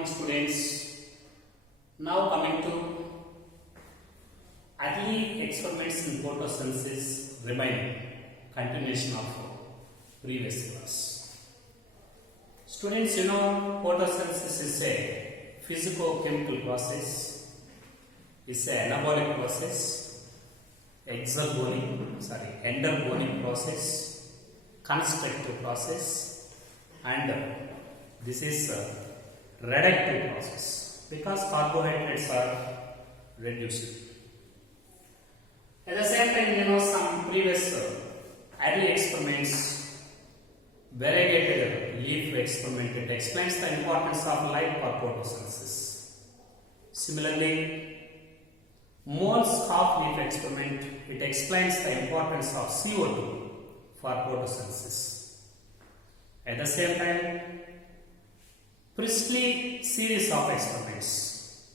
morning students. Now coming to early experiments in photosynthesis remaining continuation of previous class. Students, you know photosynthesis is a physico-chemical process, it's an anabolic process, endergonic process, constructive process, and this is a reductive process because carbohydrates are reduced. At the same time, you know some previous early experiments, variegated leaf experiment, it explains the importance of light for photosynthesis. Similarly, Moles-Kopf leaf experiment, it explains the importance of CO2 for photosynthesis. At the same time, Priestley series of experiments.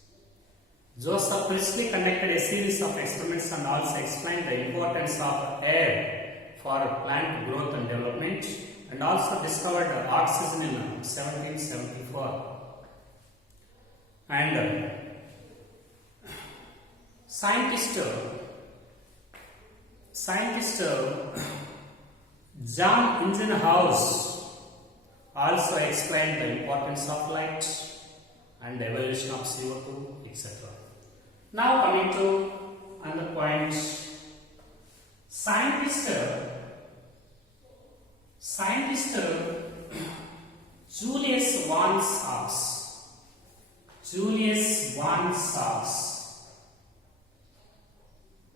Joseph Priestley conducted a series of experiments and also explained the importance of air for plant growth and development, and also discovered oxygen in 1774. And scientist John Ingenhousz also explained the importance of light and the evolution of CO2, etc. Now coming to another point, scientist Julius von Sachs,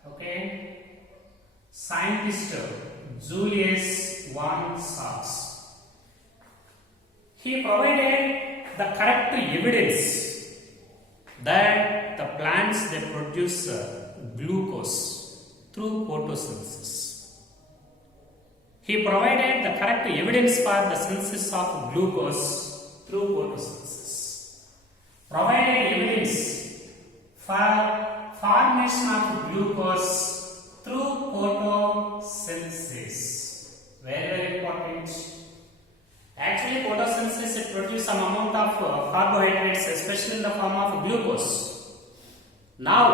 okay, scientist Julius von Sachs, he provided the correct evidence that the plants they produce glucose through photosynthesis. He provided the correct evidence for the synthesis of glucose through photosynthesis. Provided evidence for formation of glucose through photosynthesis. Very, very important. Actually, photosynthesis it produces some amount of carbohydrates, especially in the form of glucose. Now,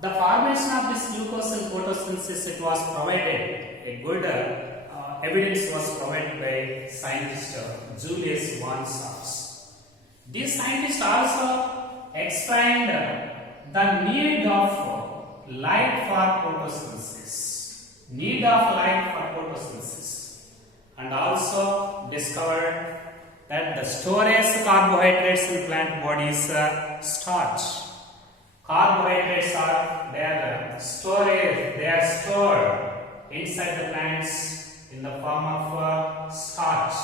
the formation of this glucose in photosynthesis it was provided. A good evidence was provided by scientist Julius von Sachs. This scientist also explained the need of light for photosynthesis. And also discovered that the storage carbohydrates in plant bodies starch. Carbohydrates are stored inside the plants in the form of starch.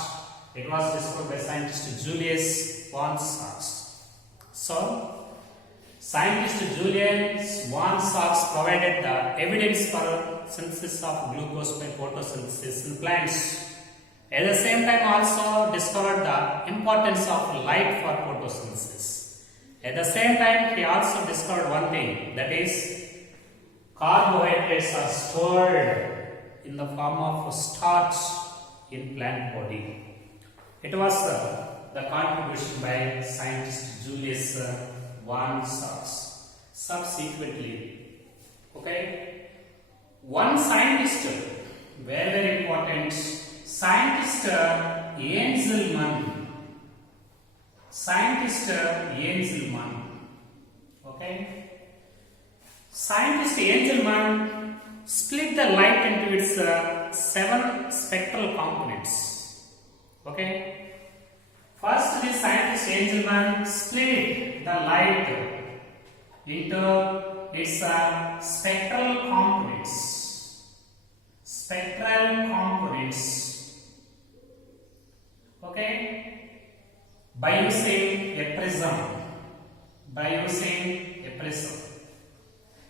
It was discovered by scientist Julius von Sachs. So, scientist Julius von Sachs provided the evidence for synthesis of glucose by photosynthesis in plants. At the same time also discovered the importance of light for photosynthesis. At the same time he also discovered one thing, that is carbohydrates are stored in the form of starch in plant body. It was the contribution by scientist Julius von Sachs. Subsequently, okay, one scientist, very, very important, scientist Engelmann, okay, scientist Engelmann split the light into its 7 spectral components. Okay, first the scientist Engelmann split the light into its spectral components. Okay, by using a prism.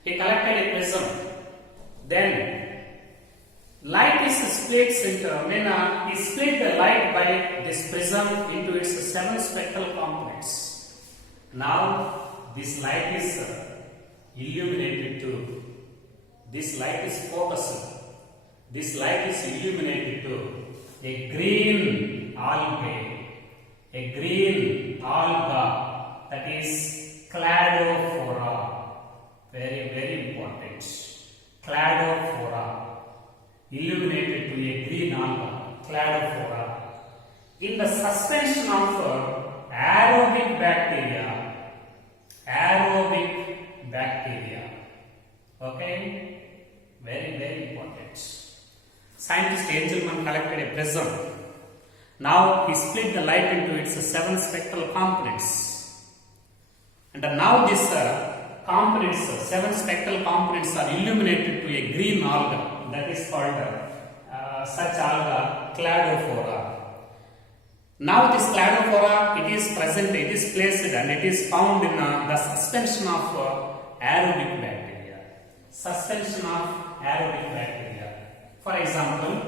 He collected a prism. Then light is split into. He split the light by this prism into its 7 spectral components. Now this light is illuminated too. This light is focused. This light is illuminated to a green algae, a green alga that is cladophora. Very, very important. Cladophora. Illuminated to a green alga. Cladophora. In the suspension of aerobic bacteria. Aerobic bacteria. Okay? Very, very important. Scientist Engelmann collected a prism. Now he split the light into its 7 spectral components. And now these components, 7 spectral components are illuminated to a green alga. That is called such alga cladophora. Now this cladophora, it is present, it is placed and it is found in the suspension of aerobic bacteria. Suspension of aerobic bacteria. For example,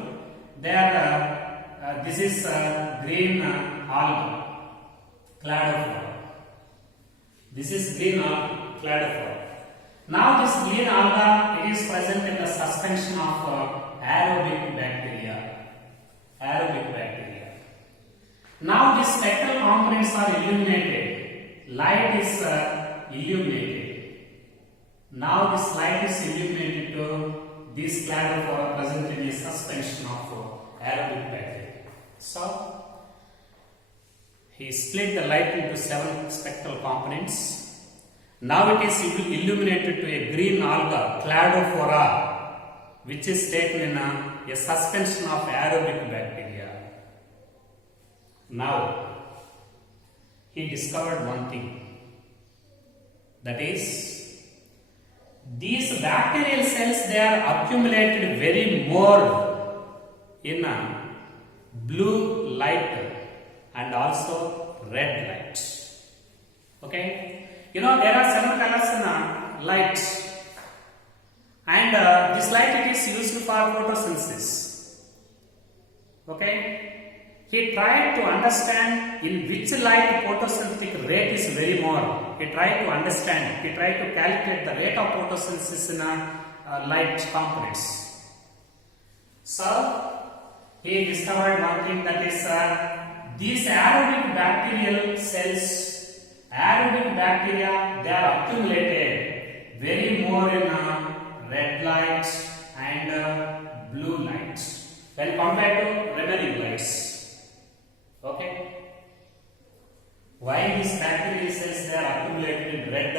there this is green alga, cladophora. This is green alga, cladophora. Now this green alga, it is present in the suspension of aerobic bacteria. Aerobic bacteria. Now these spectral components are illuminated. Light is illuminated. Now this light is illuminated to this cladophora present in a suspension of aerobic bacteria. So he split the light into 7 spectral components. Now it is illuminated to a green alga, cladophora, which is taken in a suspension of aerobic bacteria. Now, he discovered one thing, that is, these bacterial cells, they are accumulated very more in a blue light and also red light. Okay, you know there are 7 colors in a light, and this light it is used for photosynthesis. Okay. He tried to understand in which light photosynthetic rate is very more. He tried to understand, he tried to calculate the rate of photosynthesis in a light components. So, he discovered one thing, that is these aerobic bacterial cells, aerobic bacteria, they are accumulated very more in red light and blue light when compared to remaining lights. Okay. Why these bacterial cells, they are accumulated in red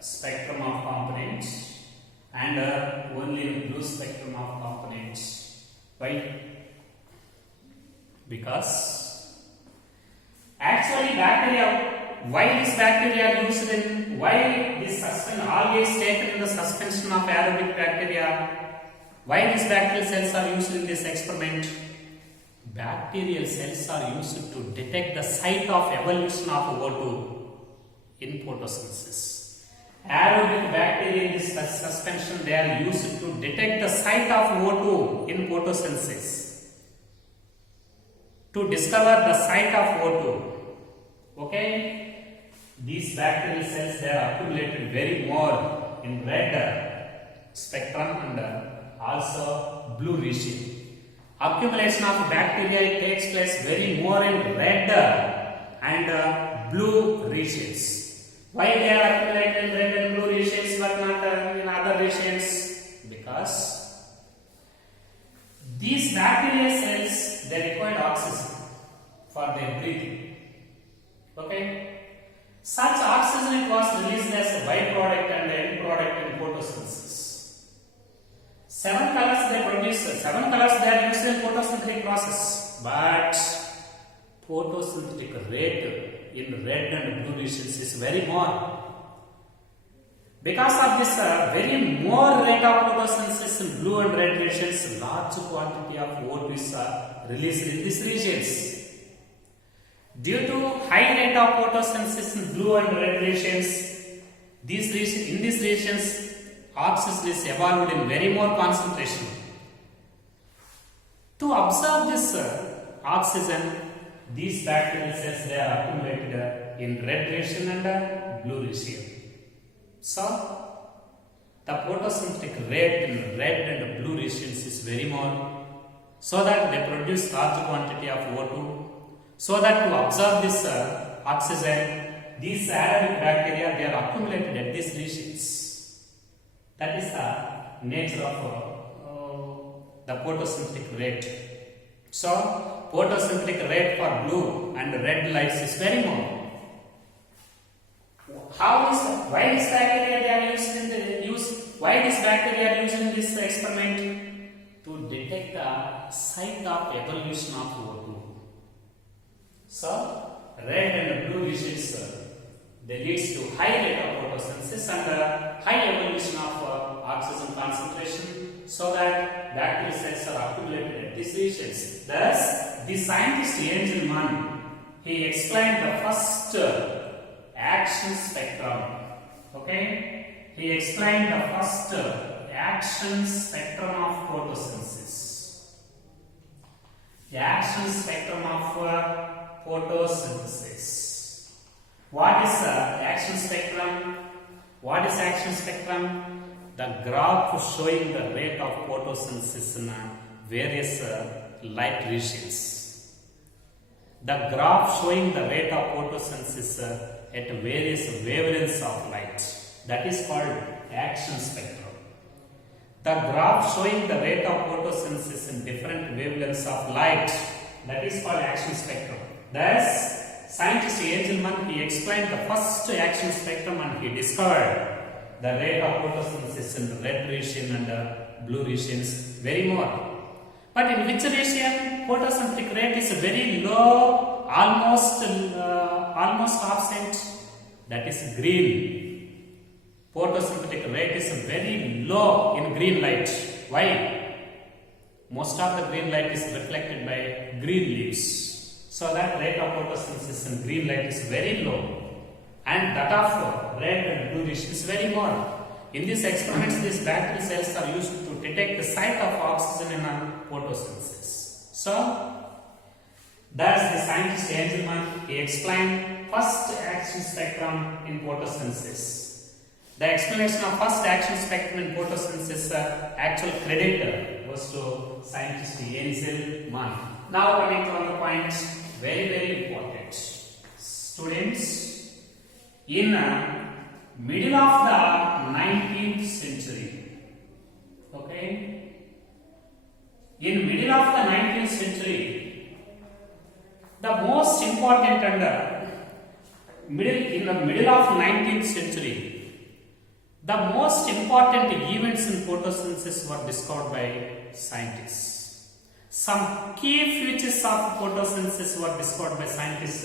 spectrum of components and only in blue spectrum of components? Why? Because actually bacteria, why these bacteria are used in, why this suspension always taken in the suspension of aerobic bacteria, why these bacterial cells are used in this experiment? Bacterial cells are used to detect the site of evolution of O2 in photosynthesis. Aerobic bacteria in this suspension, they are used to detect the site of O2 in photosynthesis. To discover the site of O2. Okay? These bacterial cells, they are accumulated very more in red spectrum and also blue region. Accumulation of bacteria takes place very more in red and blue regions. Why they are accumulated in red and blue regions but not in other regions? Because these bacterial cells, they require oxygen for their breathing. Okay? Such oxygen was released as a byproduct and end product in photosynthesis. 7 colors they produce, 7 colors they are used in photosynthetic process, but photosynthetic rate in red and blue regions is very more. Because of this very more rate of photosynthesis in blue and red regions, large quantity of O2 is released in these regions. Due to high rate of photosynthesis in blue and red regions, in these regions, oxygen is evolved in very more concentration. To absorb this oxygen, these bacterial cells, they are accumulated in red region and blue region. So, the photosynthetic rate in red and blue regions is very more, so that they produce large quantity of O2. So that to absorb this oxygen, these aerobic bacteria, they are accumulated at these regions. That is the nature of the photosynthetic rate. So, photosynthetic rate for blue and red lights is very more. Why this bacteria they are used in why this bacteria are used in this experiment? To detect the site of evolution of O2. So, red and blue regions they leads to high rate of photosynthesis and high evolution of oxygen concentration, so that bacterial cells are accumulated at these regions. Thus, the scientist Angelman, he explained the first action spectrum. Okay, he explained the first action spectrum of photosynthesis. The action spectrum of photosynthesis. What is action spectrum? What is action spectrum? The graph showing the rate of photosynthesis in various light regions. The graph showing the rate of photosynthesis at various wavelengths of light. That is called action spectrum. The graph showing the rate of photosynthesis in different wavelengths of light. That is called action spectrum. Thus, scientist Angelman, he explained the first action spectrum and he discovered the rate of photosynthesis in the red region and blue regions very more. But in which region photosynthetic rate is very low, almost absent? That is green. Photosynthetic rate is very low in green light. Why? Most of the green light is reflected by green leaves. So that rate of photosynthesis in green light is very low. And that of red and blue is very more. In these experiments, these bacterial cells are used to detect the site of oxygen in photosynthesis. So, thus the scientist Angelman, he explained first action spectrum in photosynthesis. The explanation of first action spectrum in photosynthesis, actual credit was to scientist Angelman. Now coming to another point, very important. Students, in middle of the 19th century, okay, in middle of the 19th century, the most important in the middle of 19th century, the most important events in photosynthesis were discovered by scientists. Some key features of photosynthesis were discovered by scientists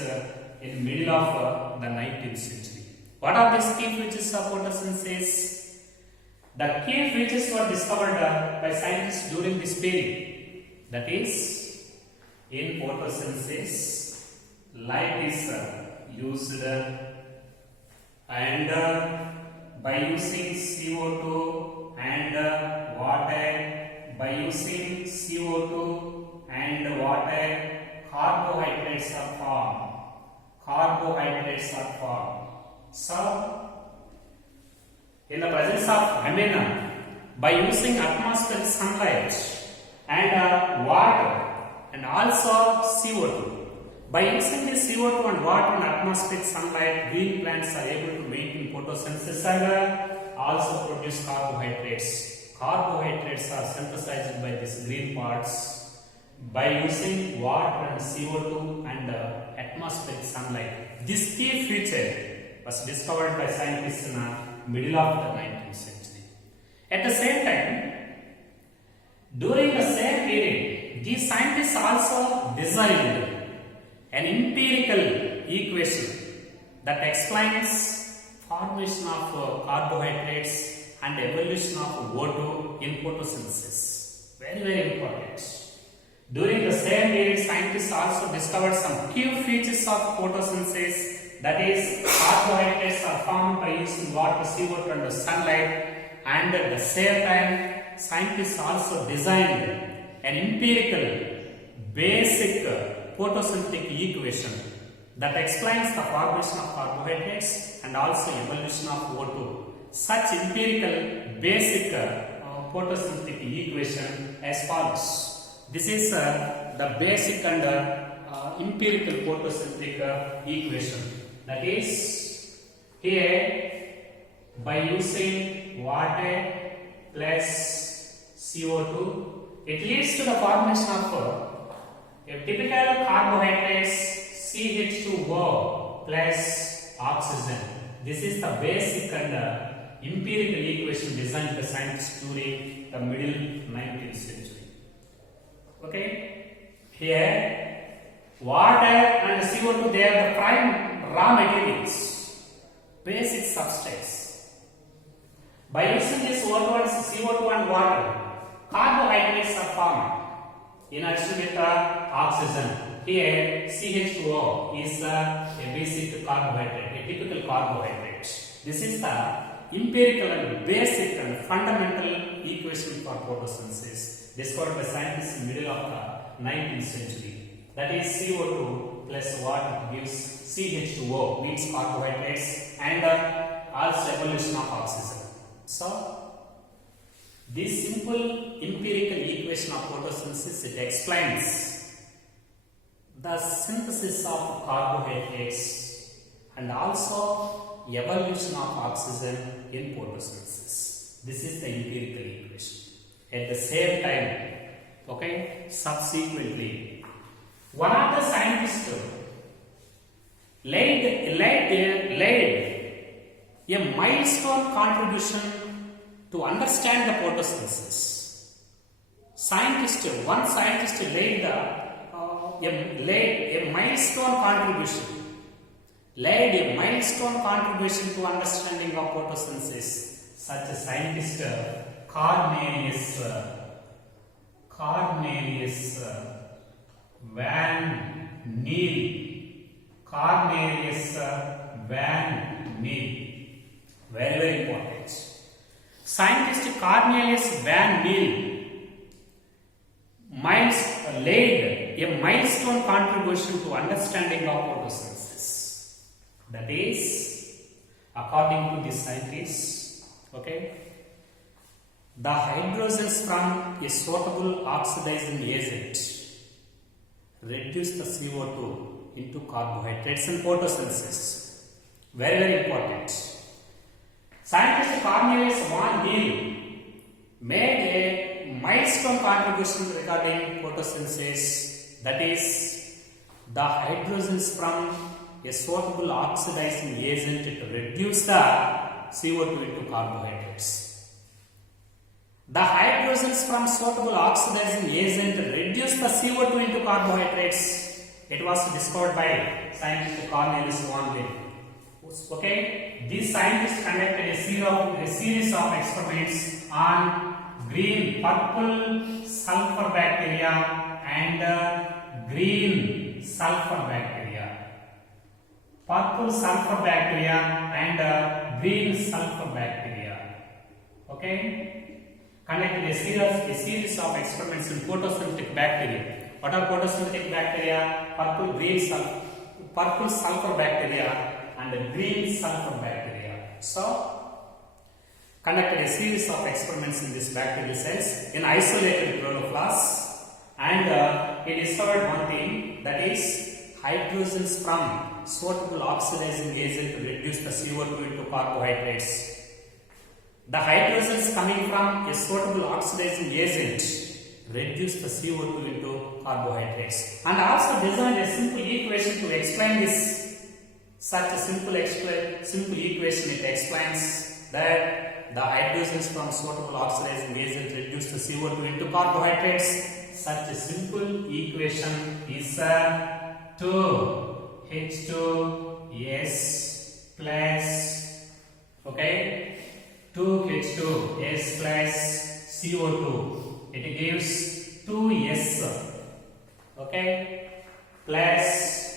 in middle of the 19th century. What are these key features of photosynthesis? The key features were discovered by scientists during this period. That is, in photosynthesis, light is used and by using CO2 and water, by using CO2 and water, carbohydrates are formed. So, in the presence of ammonia, by using atmospheric sunlight and water and also CO2, by using the CO2 and water and atmospheric sunlight, green plants are able to maintain photosynthesis and also produce carbohydrates. Carbohydrates are synthesized by these green parts by using water and CO2 and atmospheric sunlight. This key feature was discovered by scientists in the middle of the 19th century. At the same time, during the same period, these scientists also designed an empirical equation that explains formation of carbohydrates and evolution of O2 in photosynthesis. Very important. During the same period, scientists also discovered some key features of photosynthesis, that is, carbohydrates are formed by using water, CO2 and sunlight, and at the same time, scientists also designed an empirical basic photosynthetic equation that explains the formation of carbohydrates and also evolution of O2. Such empirical basic photosynthetic equation as follows. This is the basic and empirical photosynthetic equation. That is, here by using water plus CO2, it leads to the formation of a typical carbohydrates CH2O plus oxygen. This is the basic and empirical equation designed by scientists during the middle 19th century. Okay, here water and CO2, they are the prime raw materials, basic substrates. By using this CO2 and water, carbohydrates are formed in addition with oxygen. Here CH2O is a basic carbohydrate, a typical carbohydrate. This is the empirical and basic and fundamental equation for photosynthesis discovered by scientists in the middle of the 19th century. That is, CO2 plus water gives CH2O, means carbohydrates, and also evolution of oxygen. So, this simple empirical equation of photosynthesis, it explains the synthesis of carbohydrates and also evolution of oxygen in photosynthesis. This is the empirical equation. At the same time, okay, subsequently, one of the scientists laid a milestone contribution to understand the photosynthesis. One scientist laid a milestone contribution to understanding of photosynthesis. Such a scientist, Cornelius Van Niel. Cornelius Van Niel. Very, very important. Scientist Cornelius Van Niel laid a milestone contribution to understanding of photosynthesis. That is, according to this scientist, okay, the hydrogens from a suitable oxidizing agent reduce the CO2 into carbohydrates in photosynthesis. Very, very important. Scientist Cornelius Van Niel made a milestone contribution regarding photosynthesis. That is, the hydrogens from a suitable oxidizing agent to reduce the CO2 into carbohydrates. The hydrogens from suitable oxidizing agent reduce the CO2 into carbohydrates. It was discovered by scientist Cornelius Van Niel. Okay, these scientists conducted a series of experiments on green purple sulfur bacteria and green sulfur bacteria. Purple sulfur bacteria and green sulfur bacteria. Okay, conducted a series of experiments in photosynthetic bacteria. What are photosynthetic bacteria? Purple sulfur bacteria and green sulfur bacteria. So, conducted a series of experiments in these bacterial cells in isolated chloroplasts, and he discovered one thing, that is, hydrogens from suitable oxidizing agent to reduce the CO2 into carbohydrates. The hydrogens coming from a suitable oxidizing agent reduce the CO2 into carbohydrates, and also designed a simple equation to explain this. Such a simple equation, it explains that the hydrogens from suitable oxidizing agent reduce the CO2 into carbohydrates. Such a simple equation is 2H2S plus, okay, 2H2S plus CO2. It gives 2S, okay, plus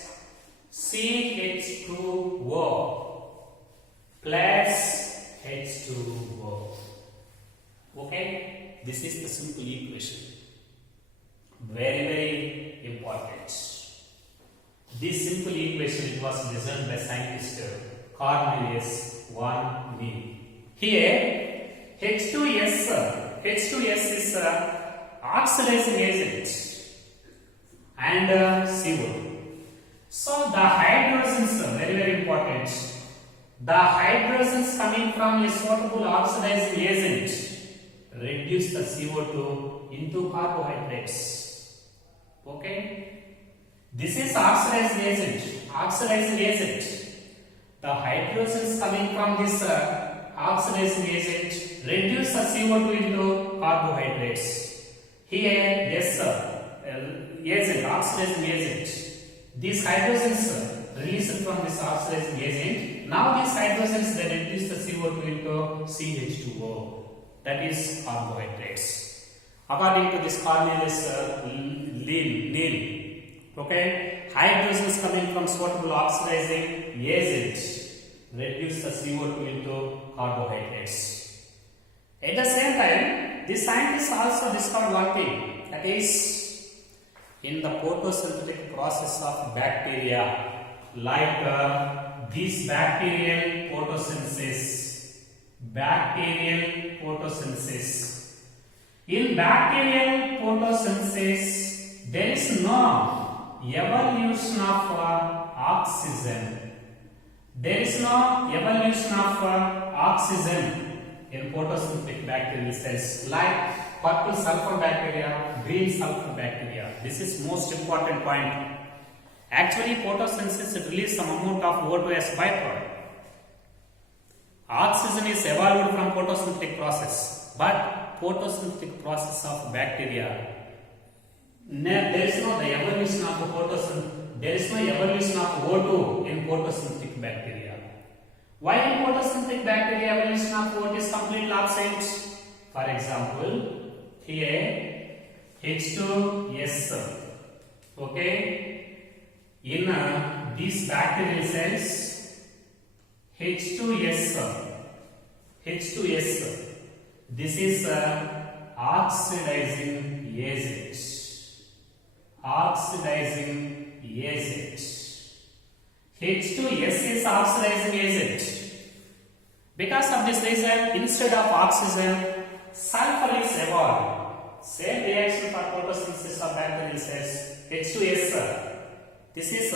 CH2O plus H2O. Okay, this is the simple equation. Very, very important. This simple equation, it was designed by scientist Cornelius Van Niel. Here, H2S is oxidizing agent and CO2. So the hydrogens, very, very important. The hydrogens coming from a suitable oxidizing agent reduce the CO2 into carbohydrates. Okay? This is oxidizing agent. Oxidizing agent. The hydrogens coming from this oxidizing agent reduce the CO2 into carbohydrates. Here, yes, agent, oxidizing agent. These hydrogens released from this oxidizing agent. Now these hydrogens they reduce the CO2 into CH2O. That is carbohydrates. According to this Cornelius Neal. Okay, hydrogens coming from suitable oxidizing agent reduce the CO2 into carbohydrates. At the same time, the scientists also discovered one thing, that is, in the photosynthetic process of bacteria, like this bacterial photosynthesis. In bacterial photosynthesis, there is no evolution of oxygen. There is no evolution of oxygen in photosynthetic bacterial cells, like purple sulfur bacteria, green sulfur bacteria. This is most important point. Actually, photosynthesis releases some amount of O2 as byproduct. Oxygen is evolved from photosynthetic process, but photosynthetic process of bacteria, there is no evolution of photosynthesis. There is no evolution of O2 in photosynthetic bacteria. Why in photosynthetic bacteria evolution of O2 is completely absent? For example, here H2S. Okay, in these bacterial cells, H2S. This is oxidizing agent. H2S is oxidizing agent. Because of this reason, instead of oxygen, sulfur is evolved. Same reaction for photosynthesis of bacterial cells. H2S. This is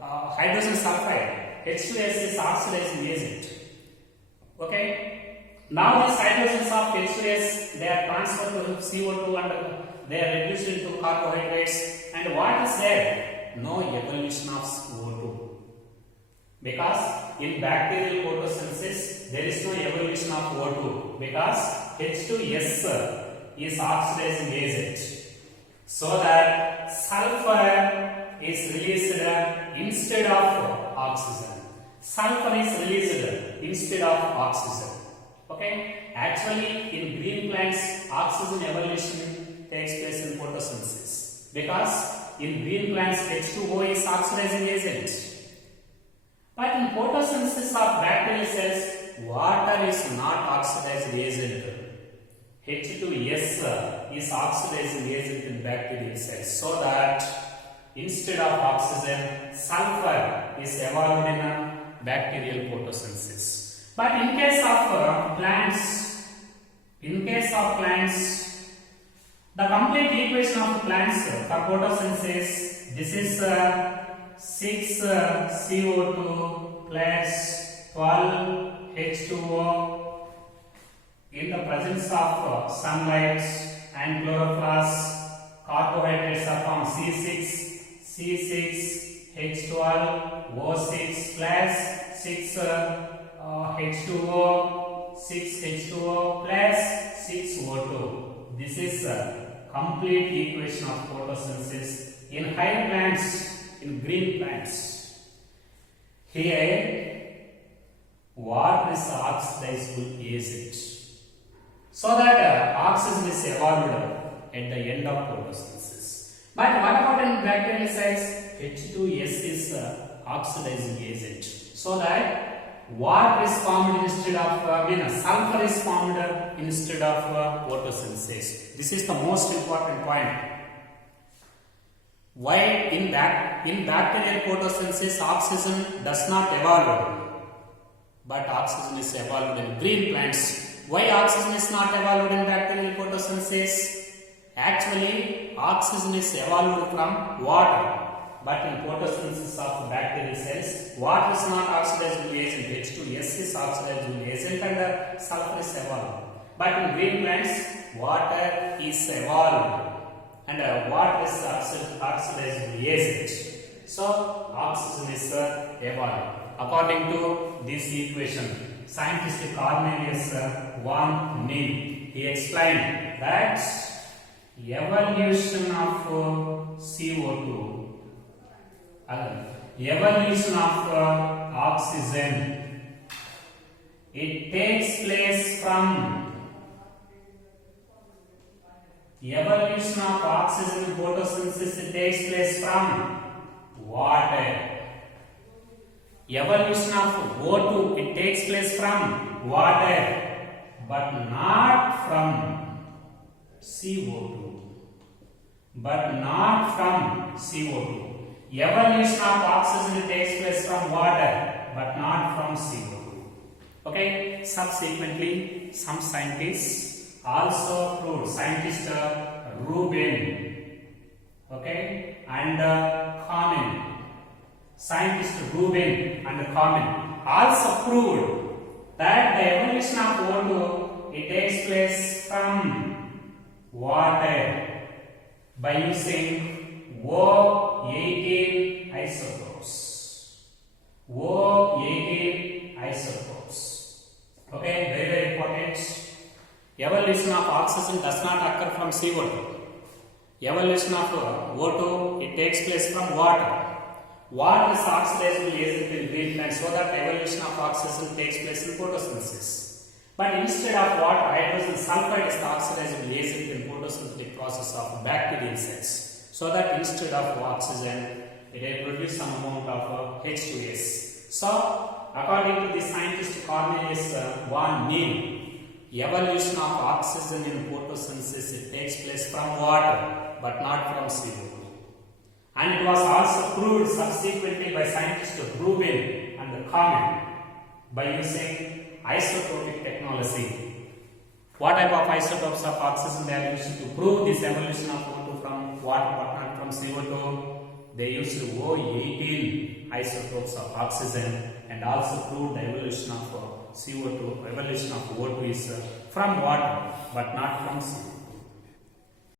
hydrogen sulfide. H2S is oxidizing agent. Okay. Now these hydrogens of H2S, they are transferred to CO2 and they are reduced into carbohydrates. And what is there? No evolution of CO2. Because in bacterial photosynthesis, there is no evolution of O2. Because H2S is oxidizing agent. So that sulfur is released instead of oxygen. Sulfur is released instead of oxygen. Okay, actually in green plants, oxygen evolution takes place in photosynthesis because in green plants H2O is oxidizing agent. But in photosynthesis of bacterial cells, water is not oxidizing agent. H2S is oxidizing agent in bacterial cells. So that instead of oxygen, sulfur is evolved in bacterial photosynthesis. But in case of plants, the complete equation of plants for photosynthesis, this is 6 CO2 plus 12 H2O in the presence of sunlight and chloroplast. Carbohydrates are from C6, H12, O6 plus 6 H2O, 6H2O plus 6O2. This is a complete equation of photosynthesis in higher plants, in green plants. Here, water is oxidizable agent. So that oxygen is evolved at the end of photosynthesis. But what about in bacterial cells? H2S is oxidizing agent. So that water is formed instead of sulfur is formed instead of photosynthesis. This is the most important point. Why in bacterial photosynthesis oxygen does not evolve, but oxygen is evolved in green plants. Why oxygen is not evolved in bacterial photosynthesis? Actually, oxygen is evolved from water. but in photosynthesis of bacterial cells, water is not oxidizable agent, H2S is oxidizable agent and sulfur is evolved. But in green plants, water is evolved and water is oxidizable agent. So, oxygen is evolved. According to this equation, scientist Cornelius von Neil, he explained that evolution of CO2, evolution of oxygen, it takes place from evolution of oxygen in photosynthesis, it takes place from water. Evolution of O2, it takes place from water, but not from CO2. But not from CO2. Evolution of oxygen, it takes place from water, but not from CO2. Okay. Subsequently, some scientists also proved. Scientist Rubin, okay, and Kamin. Scientist Rubin and Kamin also proved that the evolution of O2, it takes place from water by using O18 isotopes. O18 isotopes. Okay, very, very important. Evolution of oxygen does not occur from CO2. Evolution of O2, it takes place from water. Water is oxidizable agent in green plants, so that evolution of oxygen takes place in photosynthesis. But instead of water, hydrogen sulfide is the oxidizable agent in photosynthetic process of bacterial cells. So that instead of oxygen, it will produce some amount of H2S. So, according to the scientist Cornelius von Neil, evolution of oxygen in photosynthesis, it takes place from water, but not from CO2. And it was also proved subsequently by scientists Rubin and Kamin by using isotopic technology. What type of isotopes of oxygen they are used to prove this evolution of O2 from water but not from CO2? They used O18 isotopes of oxygen and also proved the evolution of CO2, evolution of O2 is from water but not from CO2.